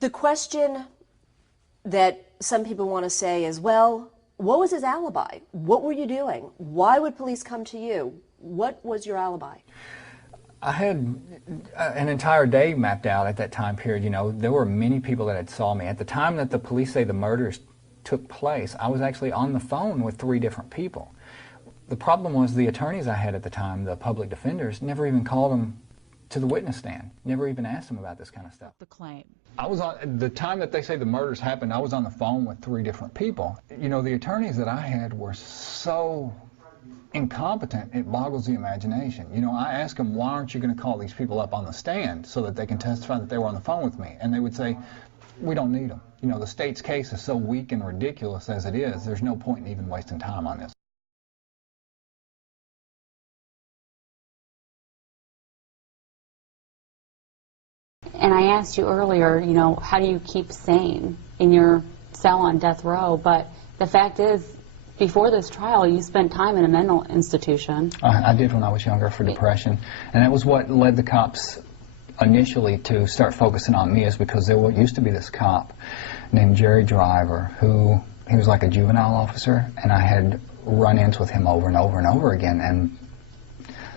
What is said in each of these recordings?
The question that some people want to say is, well, what was his alibi? What were you doing? Why would police come to you? What was your alibi? I had an entire day mapped out at that time period. You know, there were many people that had saw me. At the time that the police say the murders took place, I was actually on the phone with 3 different people. The problem was the attorneys I had at the time, the public defenders, never even called them to the witness stand, never even asked them about this kind of stuff. The claim. I was on, the time that they say the murders happened, I was on the phone with 3 different people. You know, the attorneys that I had were so incompetent, it boggles the imagination. You know, I asked them, why aren't you going to call these people up on the stand so that they can testify that they were on the phone with me? And they would say, we don't need them. You know, the state's case is so weak and ridiculous as it is, there's no point in even wasting time on this. And I asked you earlier, you know, how do you keep sane in your cell on death row? But the fact is, before this trial, you spent time in a mental institution. I did when I was younger for depression. And that was what led the cops initially to start focusing on me, is because there used to be this cop named Jerry Driver who, he was like a juvenile officer, and I had run-ins with him over and over and over again. And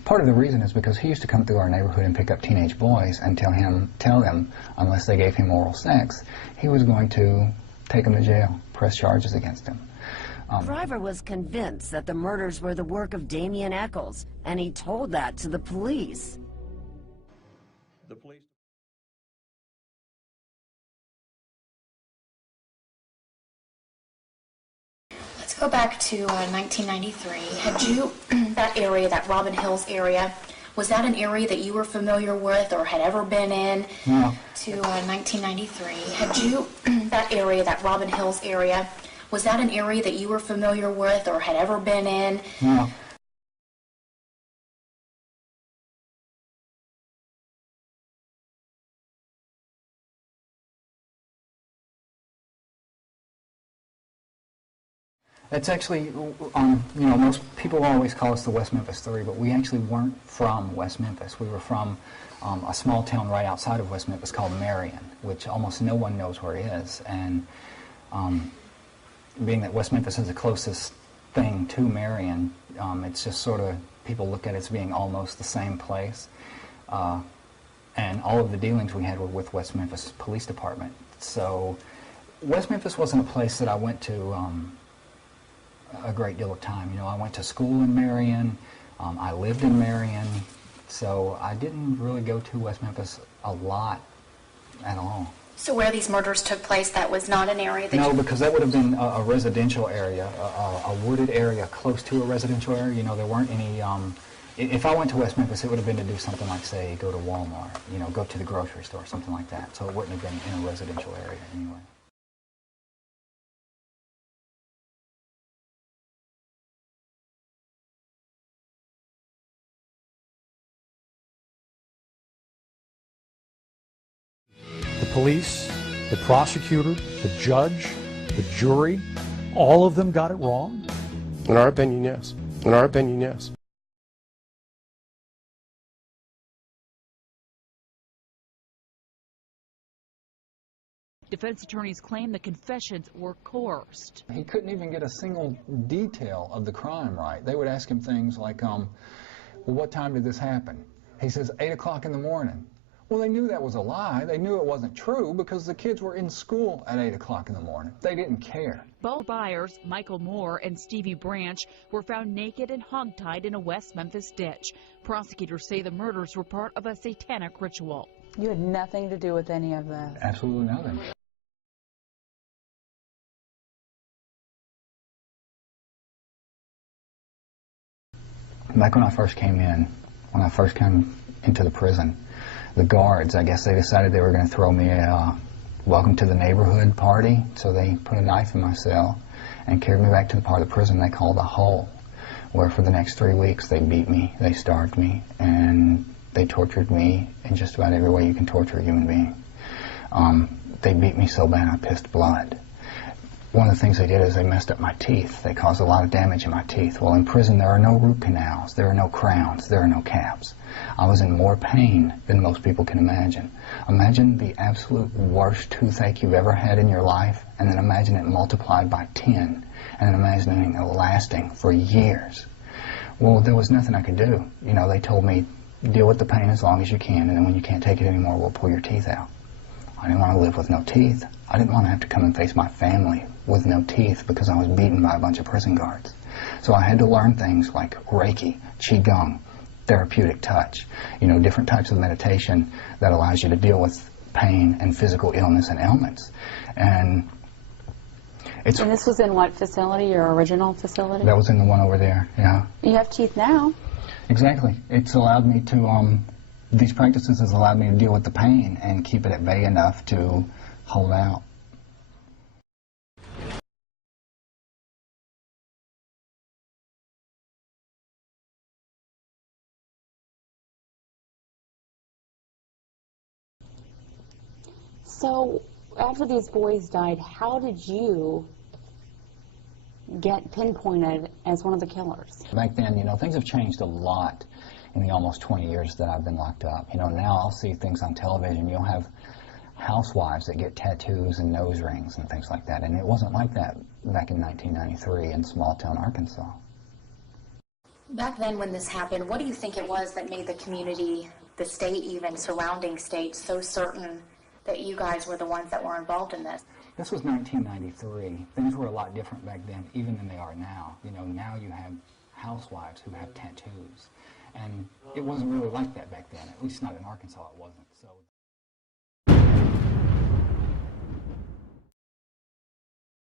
part of the reason is because he used to come through our neighborhood and pick up teenage boys and tell them, unless they gave him oral sex, he was going to take them to jail, press charges against him. Driver was convinced that the murders were the work of Damien Echols, and he told that to the police. Let's go back to 1993. Had you, that area, that Robin Hills area, was that an area that you were familiar with or had ever been in? No. To 1993. Had you, that area, that Robin Hills area, was that an area that you were familiar with or had ever been in? No. That's actually, you know, most people always call us the West Memphis 3, but we actually weren't from West Memphis. We were from a small town right outside of West Memphis called Marion, which almost no one knows where it is. And being that West Memphis is the closest thing to Marion, it's just sort of, people look at it as being almost the same place. And all of the dealings we had were with West Memphis Police Department. So West Memphis wasn't a place that I went to a great deal of time. You know, I went to school in Marion, I lived in Marion, so I didn't really go to West Memphis a lot at all. So where these murders took place, that was not an area that No, because that would have been a residential area, a wooded area close to a residential area. You know, there weren't any, if I went to West Memphis, it would have been to do something like, say, go to Walmart, you know, go to the grocery store, something like that. So it wouldn't have been in a residential area anyway. The police, the prosecutor, the judge, the jury, all of them got it wrong? In our opinion, yes. In our opinion, yes. Defense attorneys claim the confessions were coerced. He couldn't even get a single detail of the crime right. They would ask him things like, well, what time did this happen? He says, 8 o'clock in the morning. Well, they knew that was a lie. They knew it wasn't true because the kids were in school at 8 o'clock in the morning. They didn't care. Both buyers, Michael Moore and Stevie Branch, were found naked and hogtied in a West Memphis ditch. Prosecutors say the murders were part of a satanic ritual. You had nothing to do with any of this. Absolutely nothing. Back when I first came into the prison, the guards, I guess they decided they were going to throw me a welcome to the neighborhood party, so they put a knife in my cell and carried me back to the part of the prison they called a hole, where for the next 3 weeks they beat me, they starved me, and they tortured me in just about every way you can torture a human being. They beat me so bad I pissed blood. One of the things they did is they messed up my teeth. They caused a lot of damage in my teeth. Well, in prison there are no root canals, there are no crowns, there are no caps. I was in more pain than most people can imagine. Imagine the absolute worst toothache you've ever had in your life, and then imagine it multiplied by 10, and then imagining it lasting for years. Well, there was nothing I could do. You know, they told me, deal with the pain as long as you can, and then when you can't take it anymore, we'll pull your teeth out. I didn't want to live with no teeth. I didn't want to have to come and face my family with no teeth because I was beaten by a bunch of prison guards. So I had to learn things like Reiki, Qigong, therapeutic touch, you know, different types of meditation that allows you to deal with pain and physical illness and ailments. And this was in what facility, your original facility? That was in the one over there, yeah. You have teeth now. Exactly. It's allowed me to, these practices has allowed me to deal with the pain and keep it at bay enough to hold out. So, after these boys died, how did you get pinpointed as one of the killers? Back then, you know, things have changed a lot in the almost 20 years that I've been locked up. You know, now I'll see things on television. You'll have housewives that get tattoos and nose rings and things like that, and it wasn't like that back in 1993 in small-town Arkansas. Back then when this happened, what do you think it was that made the community, the state even, surrounding states, so certain that you guys were the ones that were involved in this? This was 1993. Things were a lot different back then, even than they are now. You know, now you have housewives who have tattoos. And it wasn't really like that back then, at least not in Arkansas it wasn't. So.